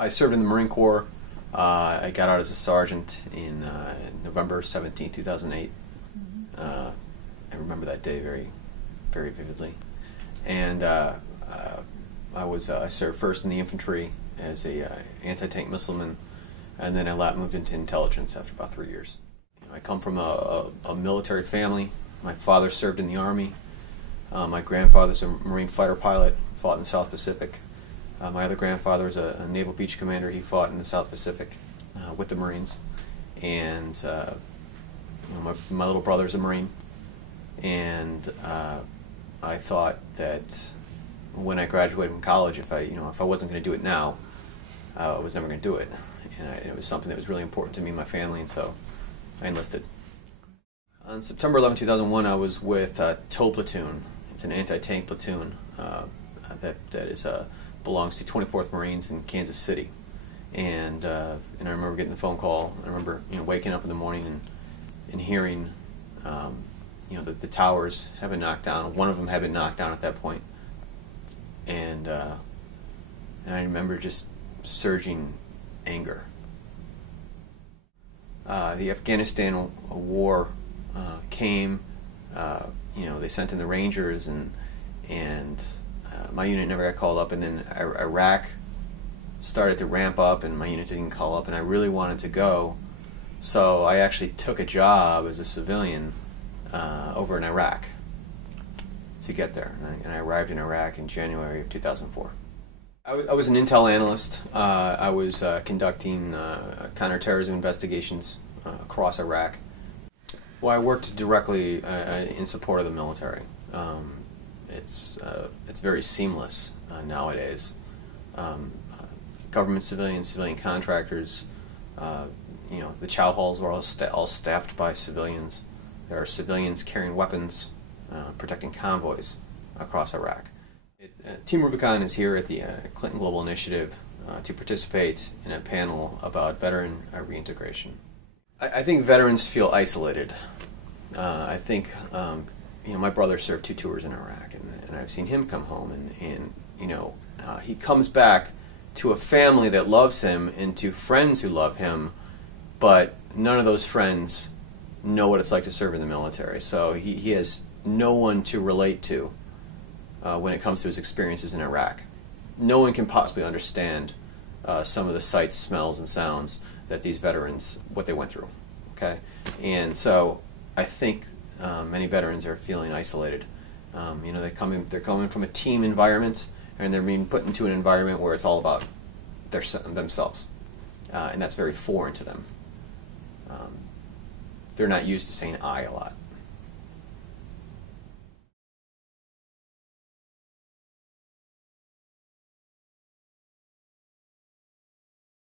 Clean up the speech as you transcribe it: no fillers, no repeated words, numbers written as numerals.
I served in the Marine Corps. I got out as a sergeant in November 17, 2008. I remember that day very, very vividly. And I served first in the infantry as a anti-tank missileman, and then I moved into intelligence after about 3 years. I come from a military family. My father served in the Army. My grandfather's a Marine fighter pilot, fought in the South Pacific. My other grandfather was a naval beach commander. He fought in the South Pacific with the Marines. And my little brother's a Marine. And I thought that when I graduated from college, if I wasn't going to do it now, I was never going to do it. And it was something that was really important to me and my family, and so I enlisted. On September 11, 2001, I was with TOW Platoon. It's an anti-tank platoon that belongs to 24th Marines in Kansas City. And I remember getting the phone call. I remember waking up in the morning and hearing that the towers have been knocked down. One of them had been knocked down at that point. And I remember just surging anger. The Afghanistan war came. They sent in the Rangers, and my unit never got called up. And then Iraq started to ramp up, and my unit didn't call up, and I really wanted to go. So I actually took a job as a civilian over in Iraq to get there, and I arrived in Iraq in January of 2004. I was an intel analyst. I was conducting counterterrorism investigations across Iraq. Well, I worked directly in support of the military. It's very seamless nowadays. Government civilian contractors. The chow halls are all staffed by civilians. There are civilians carrying weapons, protecting convoys across Iraq. Team Rubicon is here at the Clinton Global Initiative to participate in a panel about veteran reintegration. I think veterans feel isolated. I think my brother served 2 tours in Iraq, and I've seen him come home, and he comes back to a family that loves him and to friends who love him, but none of those friends know what it's like to serve in the military. So he has no one to relate to when it comes to his experiences in Iraq. No one can possibly understand some of the sights, smells, and sounds that these veterans, what they went through. Okay, and so I think many veterans are feeling isolated. They're coming from a team environment, and they're being put into an environment where it's all about themselves, and that's very foreign to them. They're not used to saying "I" a lot.